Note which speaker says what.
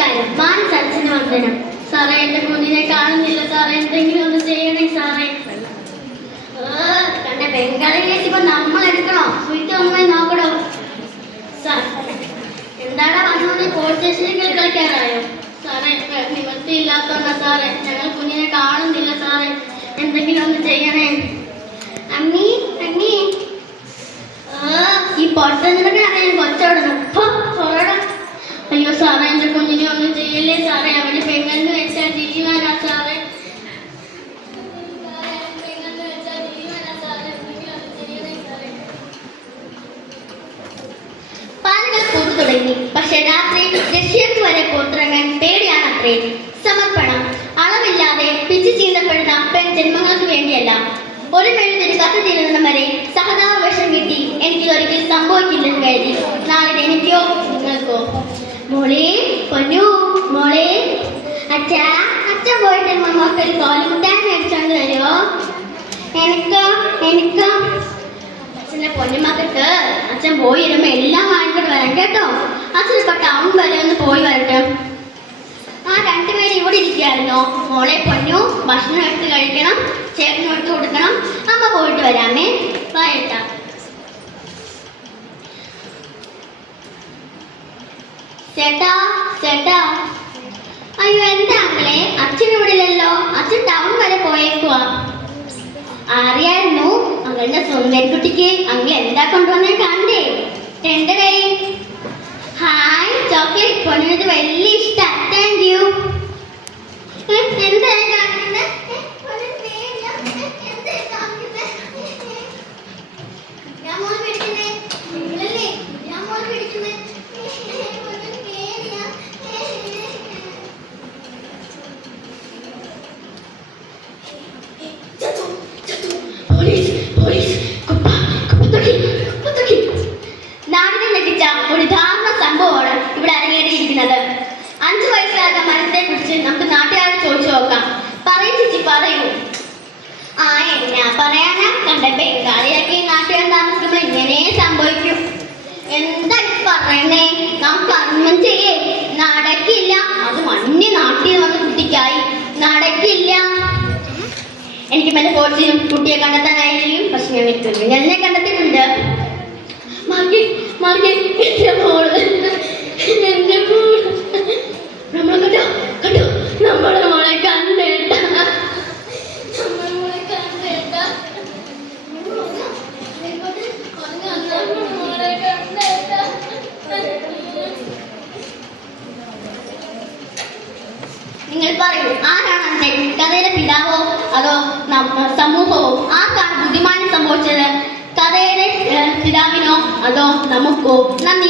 Speaker 1: നമസ്കാരം മാനസരസിന് വന്ദനം സാറേ എന്റെ കുഞ്ഞിനെ കാണുന്നില്ല. സാറേ എന്തെങ്കിലും ഒന്ന് ചെയ്യണേ സാറേ. കണ്ട ബംഗാളി കേസ് ഇപ്പൊ നമ്മൾ എടുക്കണോ? വീട്ടിൽ അമ്മയെ നോക്കണോ സാർ എന്താടാ വന്നത് പോലീസ് സ്റ്റേഷനിൽ കളിക്കാനായോ? സാറേ നിവൃത്തിയില്ലാത്തോണ്ടാ സാറേ ഞങ്ങൾ കുഞ്ഞിനെ കാണുന്നില്ല സാറേ. എന്തെങ്കിലും ഒന്ന് ചെയ്യണേ അമ്മി അമ്മി ആ, ഈ പൊട്ടനിടക്കാണ് ഞാൻ കൊച്ചോടണം അയ്യോ സാറേ കുഞ്ഞിനെ ഒന്നും ചെയ്യല്ലേ സാറേ അവന് പെങ്ങന്ന് വെച്ചാൽ ജീവനാ സാറേ പക്ഷെ രാത്രി ലക്ഷ്യത്ത് വരെ പുറത്തിറങ്ങാൻ പേടിയാണ് അത്രേ സമർപ്പണം. അളവില്ലാതെ പിച്ചു ചീന്തപ്പെടുന്ന ജന്മങ്ങൾക്ക് വേണ്ടിയല്ല. ഒരു മെഴുതിന് കത്ത് തീരുന്ന വരെ സഹതാപ വിഷം കിട്ടി എനിക്ക് ഒരിക്കൽ സംഭവിക്കില്ലെന്ന് കരുതി നാളെ എനിക്കോ നിങ്ങൾക്കോ മോളെ പൊന്നു മോളെ അച്ഛാ നമുക്ക് ഒരു കോലിമുട്ടാൻ മേടിച്ചോണ്ട് തരുമോ എനിക്കോ എനിക്കോ അച്ഛന്റെ പൊന്നുമക്കൾക്ക് അച്ഛൻ പോയി വരുമ്പോ എല്ലാം വാങ്ങിക്കൊണ്ട് വരാം കേട്ടോ അച്ഛൻ ഇപ്പൊ ടൗൺ വരെ ഒന്ന് പോയി വരട്ടെ ആ രണ്ടുപേരും ഇവിടെ ഇരിക്കായിരുന്നോ മോളെ പൊന്നു ഭക്ഷണം എടുത്ത് കഴിക്കണം ചേട്ടന് എടുത്ത് കൊടുക്കണം അമ്മ പോയിട്ട് വരാമേ വായിട്ടാ ചേട്ടാ ചേട്ടാ അയ്യോ എന്താ അങ്ങളെ അച്ഛൻ ഇവിടെ ഇല്ലല്ലോ അച്ഛൻ ടൗൺ വരെ പോയേക്കുവാ. അറിയായിരുന്നു അവളുടെ സുന്ദരിക്കുട്ടിക്ക് അങ്ങ് എന്താ കൊണ്ടുവന്നേ കണ്ടേ എന്റെ ഹായ് ചോക്ലേറ്റ് കൊണ്ടുവന്നത് വലിയ ഇഷ്ടം. താങ്ക് യു പറയാനാ ബംഗാളിയാക്കി നാട്ടുകാർ താമസിക്കുമ്പോൾ ഇങ്ങനെ സംഭവിക്കും. എന്താ പറയണേ? നാം കർമ്മം ചെയ്യേ. നടക്കില്ല. അത് മഞ്ഞ നാട്ടിൽ വന്ന് കുട്ടിക്കായി നടക്കില്ല. എനിക്ക് മറ്റേ കോഴ്സിനും കുട്ടിയെ കണ്ടെത്താനായിരിക്കും. പക്ഷെ ഞാൻ വിട്ടു എന്നെ കണ്ടെത്തിയിട്ടുണ്ട് മാർഗി മാർഗി എന്റെ മോൾ എന്റെ മോൾ നമ്മളെ കണ്ടോ കണ്ടോ നമ്മളെ മോളെ കണ്ടേട്ട നമ്മളെ മോളെ കണ്ടേട്ട മോളെ കണ്ടേട്ട നിങ്ങൾ പറയൂ ആരാണ് അന്റെ കഥയുടെ പിതാവോ അതോ സമൂഹമോ? ആർക്കാണ് ബുദ്ധിമാനം സംഭവിച്ചത്? കഥയുടെ പിതാവിനോ അതോ നമുക്കോ? നന്ദി